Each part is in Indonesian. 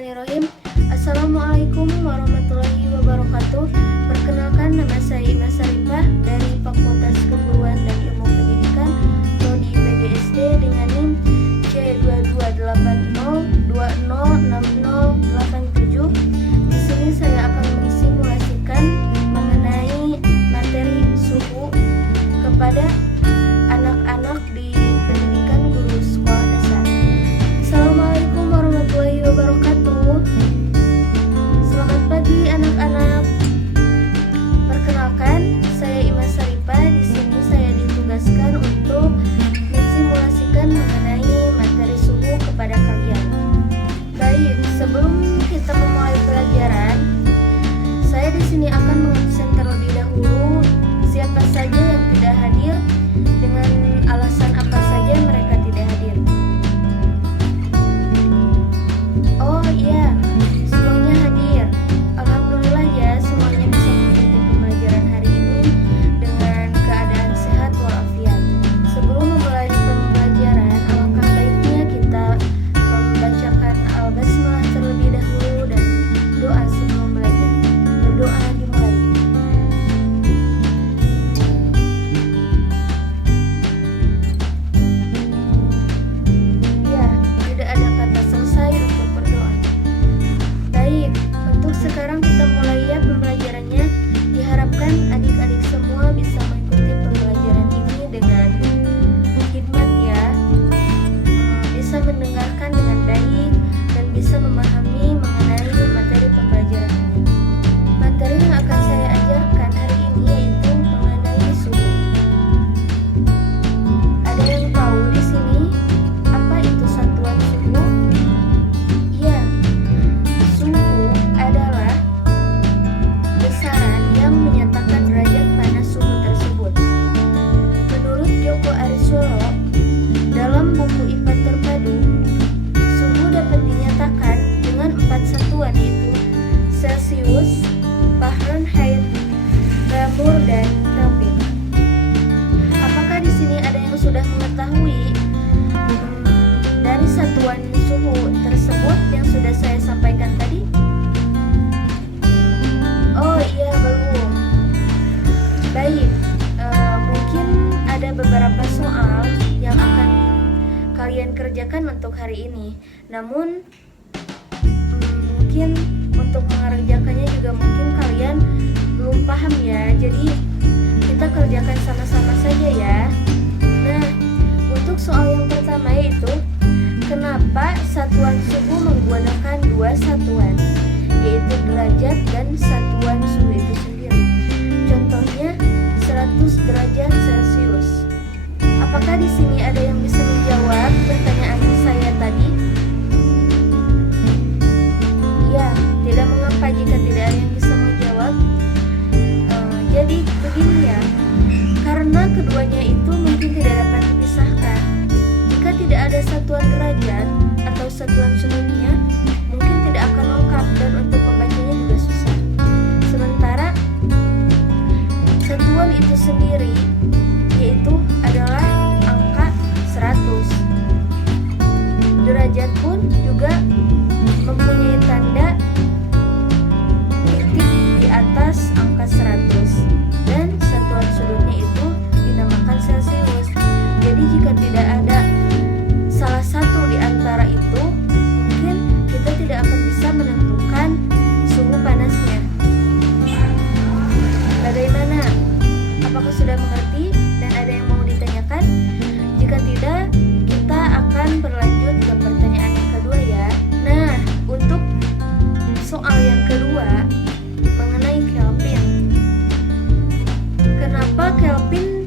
Bismillahirrahmanirrahim. Assalamualaikum warahmatullahi wabarakatuh. Perkenalkan, nama saya Ima Sarifah dari Fakultas Keguruan dan Ilmu Pendidikan Prodi PGSD dengan NIM C2280206087. Di sini saya akan mensimulasikan mengenai materi suhu kepada anak-anak di pendidikan guru sekolah dasar. Assalamualaikum warahmatullahi wabarakatuh. Selamat pagi anak-anak. Perkenalkan, saya Ima Sarifah. Di sini saya ditugaskan untuk mensimulasikan mengenai materi suhu kepada kalian. Baik, sebelum kita memulai pelajaran, saya di sini akan mengabsen terlebih dahulu siapa saja yang tidak hadir dengan alasan apa saja mereka tidak hadir. Oh iya, semuanya hadir. Alhamdulillah ya, semuanya bisa mengikuti pembelajaran hari ini dengan keadaan sehat walafiat. Sebelum memulai pembelajaran, alangkah baiknya kita membacakan Al-Basmalah terlebih dahulu dan doa sebelum belajar. Berdoa dimulai. Ya, tidak ada kata selesai untuk berdoa. Baik, untuk sekarang kita mulai ya pembelajarannya. Diharapkan adik-adik semua bisa mengikuti pembelajaran ini dengan hikmat ya. Bisa mendengarkan dengan baik dan bisa memahami mengenai materi pembelajaran ini. Materi yang akan saya ajarkan hari ini yaitu mengenai suhu. Ada yang tahu di sini apa itu satuan suhu? Iya, suhu adalah besaran yang menyatakan derajat panas suhu tersebut. Menurut Joko Arisworo, dalam buku IPA terpadu, suhu dapat dinyatakan dengan 4 satuan yaitu Celcius, Fahrenheit, Reaumur, dan Kelvin. Apakah di sini ada yang sudah mengetahui dari satuan suhu tersebut yang sudah saya sampaikan tadi? Oh iya, belum. Baik, mungkin ada beberapa soal yang akan kalian kerjakan untuk hari ini. Namun mungkin untuk mengerjakannya juga mungkin kalian belum paham ya. Jadi kita kerjakan sama-sama saja ya. Nah, untuk soal yang pertama yaitu kenapa satuan suhu menggunakan 2 satuan, yaitu derajat dan satuan suhu itu sendiri. Contohnya 100 derajat Celcius. Apakah di sini ada yang bisa menjawab pertanyaan saya tadi? Ya, tidak mengapa jika tidak ada yang bisa menjawab. Jadi begini ya, karena keduanya itu mungkin tidak dapat dipisahkan. Jika tidak ada satuan derajat atau satuan suhunya, mungkin tidak akan lengkap dan untuk membacanya juga susah. Sementara satuan itu sendiri yaitu adalah angka 100. Derajat pun juga mempunyai tanda titik di atas angka 100 dan satuan sudutnya itu dinamakan Celcius. Jadi jika tidak ada salah satu di antara itu, mungkin kita tidak akan bisa menentukan suhu panasnya. Bagaimana? Apakah sudah mengerti dan ada yang mau ditanyakan? Jika tidak, kita akan berlanjut ke pertanyaan yang kedua ya. Nah, untuk soal yang kedua mengenai Kelvin. Kenapa Kelvin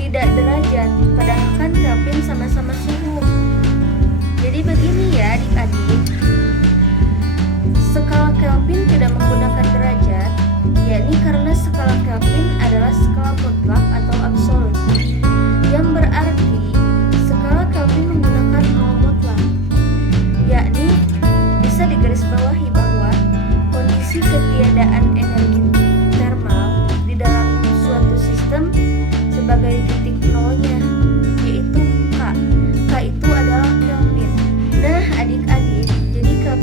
tidak derajat? Padahal kan Kelvin sama-sama suhu. Jadi begini ya adik-adik. Skala Kelvin tidak menggunakan derajat, yakni karena skala Kelvin adalah skala mutlak atau absolut, yang berarti skala Kelvin menggunakan nol mutlak, yakni bisa digarisbawahi bahwa kondisi ketiadaan energi termal di dalam suatu sistem sebagai titik nolnya, yaitu K. K itu adalah Kelvin. Nah adik-adik, jadi Kelvin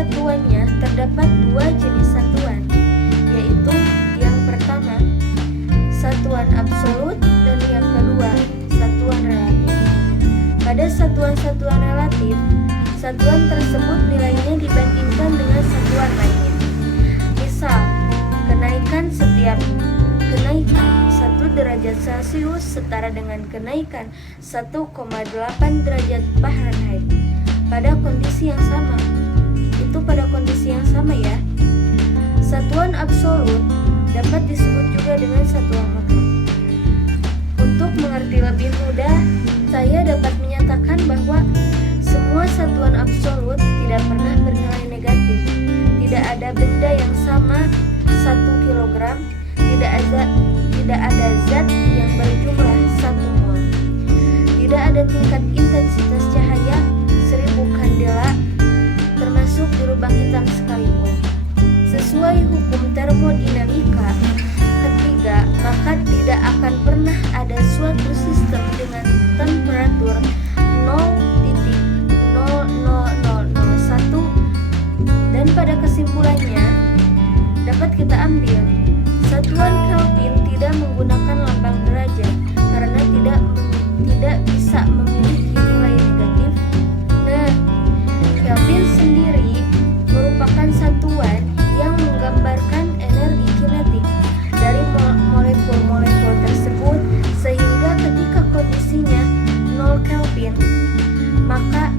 satuannya terdapat dua jenis satuan, yaitu yang pertama satuan absolut dan yang kedua satuan relatif. Pada satuan-satuan relatif, satuan tersebut nilainya dibandingkan dengan satuan lainnya. Misal, kenaikan 1 derajat Celcius setara dengan kenaikan 1,8 derajat Fahrenheit pada kondisi yang sama. Itu pada kondisi yang sama ya. Satuan absolut dapat disebut juga dengan satuan mutlak. Untuk mengerti lebih mudah, saya dapat menyatakan bahwa semua satuan absolut tidak pernah bernilai negatif. Tidak ada benda yang sama 1 kilogram, tidak ada zat yang berjumlah 1 mol. Tidak ada tingkat intensitas cahaya 1000 kandela termasuk di lubang hitam sekalipun. Sesuai hukum termodinamika ketiga, maka tidak akan pernah ada suatu sistem dengan temperatur 0,00001 dan pada kesimpulannya dapat kita ambil satuan Kelvin tidak menggunakan lambang derajat karena tidak bisa memiliki nilai negatif. Nah, Kelvin sendiri merupakan satuan yang menggambarkan energi kinetik dari molekul-molekul tersebut, sehingga ketika kondisinya 0 Kelvin, maka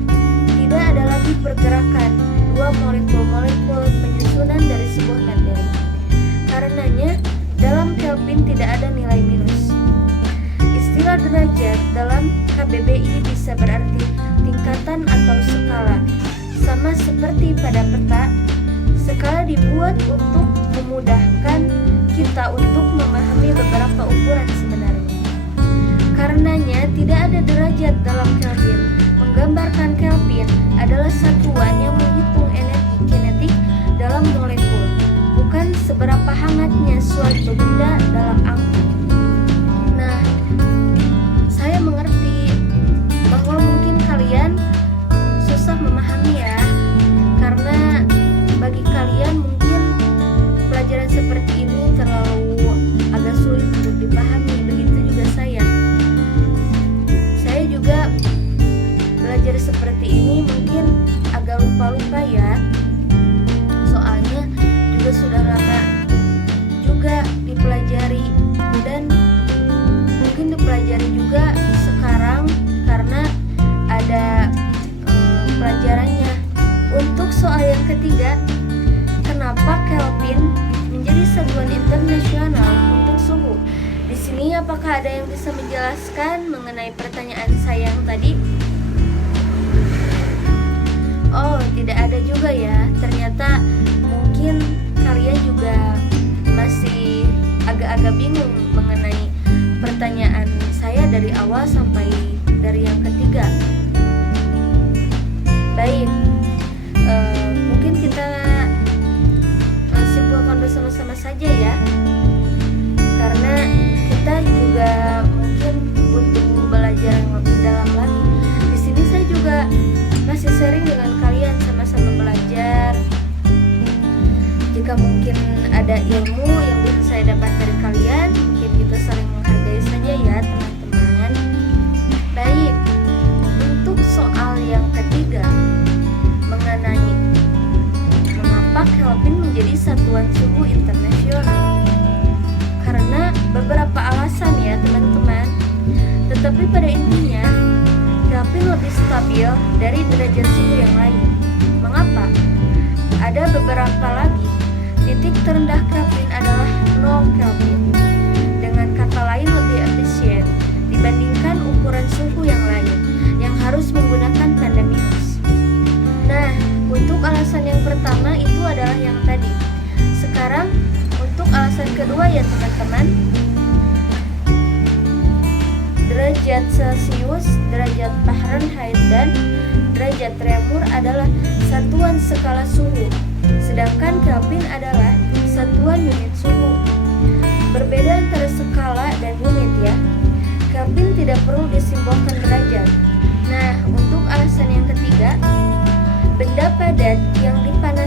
tidak ada lagi pergerakan dua molekul-molekul penyusunan dari sebuah materi. Karenanya, dalam Kelvin tidak ada nilai minus. Istilah derajat dalam KBBI bisa berarti tingkatan atau skala. Sama seperti pada peta, skala dibuat untuk memudahkan kita untuk memahami beberapa ukuran sebenarnya. Karenanya, tidak ada derajat dalam Kelvin. Menggambarkan Kelvin adalah satuan yang menghitung energi kinetik dalam molekul, bukan seberapa hangatnya suatu benda dalam angka. Nah, saya mengerti bahwa mungkin kalian susah memahami ya, karena bagi kalian mungkin pelajaran seperti ini terlalu agak sulit untuk dipahami. Begitu juga saya juga belajar seperti ini mungkin agak lupa-lupa ya, soalnya juga sudah lama juga dipelajari dan mungkin dipelajari juga sekarang karena ada pelajarannya. Untuk soal yang ketiga, kenapa Kelvin menjadi satuan internasional untuk suhu? Di sini apakah ada yang bisa menjelaskan mengenai pertanyaan saya yang tadi? Oh, tidak ada juga ya. Ternyata mungkin kalian juga masih agak-agak bingung mengenai pertanyaan saya dari awal sampai dari yang ketiga. Baik, mungkin kita simpulkan bersama-sama saja ya, karena kita juga mungkin butuh belajar yang lebih dalam lagi. Di sini saya juga masih sharing dengan kalian, sama-sama belajar. Jika mungkin ada ilmu yang bisa saya dapat dari kalian, mungkin kita saling menghargai saja ya teman-teman. Baik, untuk soal yang ketiga mengenai mengapa Kelvin menjadi satuan suhu internasional. Karena beberapa alasan ya teman-teman. Tetapi pada intinya Kelvin lebih stabil dari derajat suhu yang lain. Mengapa? Ada beberapa lagi. Titik terendah Kelvin adalah 0 Kelvin. Dengan kata lain lebih efisien dibandingkan ukuran suhu yang lain yang harus menggunakan tanda minus. Nah, untuk alasan yang pertama itu adalah yang tadi. Sekarang untuk alasan kedua ya teman-teman. Derajat Celcius, derajat Fahrenheit, dan derajat Reaumur adalah satuan skala suhu, sedangkan Kelvin adalah satuan unit suhu. Berbeda antara skala dan unit ya. Kelvin tidak perlu disimbolkan derajat. Nah, untuk alasan yang ketiga, benda padat yang dipanaskan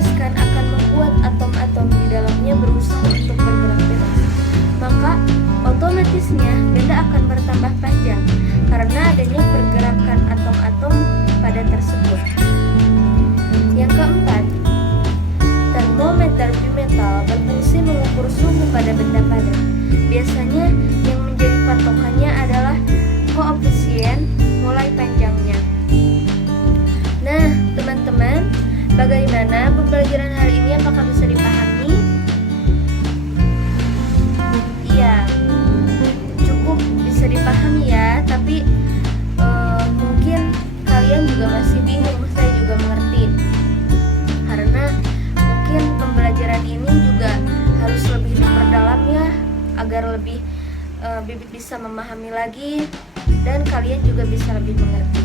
pembelajaran hari ini apakah bisa dipahami? Iya, cukup bisa dipahami ya, tapi mungkin kalian juga masih bingung, saya juga mengerti. Karena mungkin pembelajaran ini juga harus lebih diperdalam ya, agar lebih Bibit bisa memahami lagi dan kalian juga bisa lebih mengerti.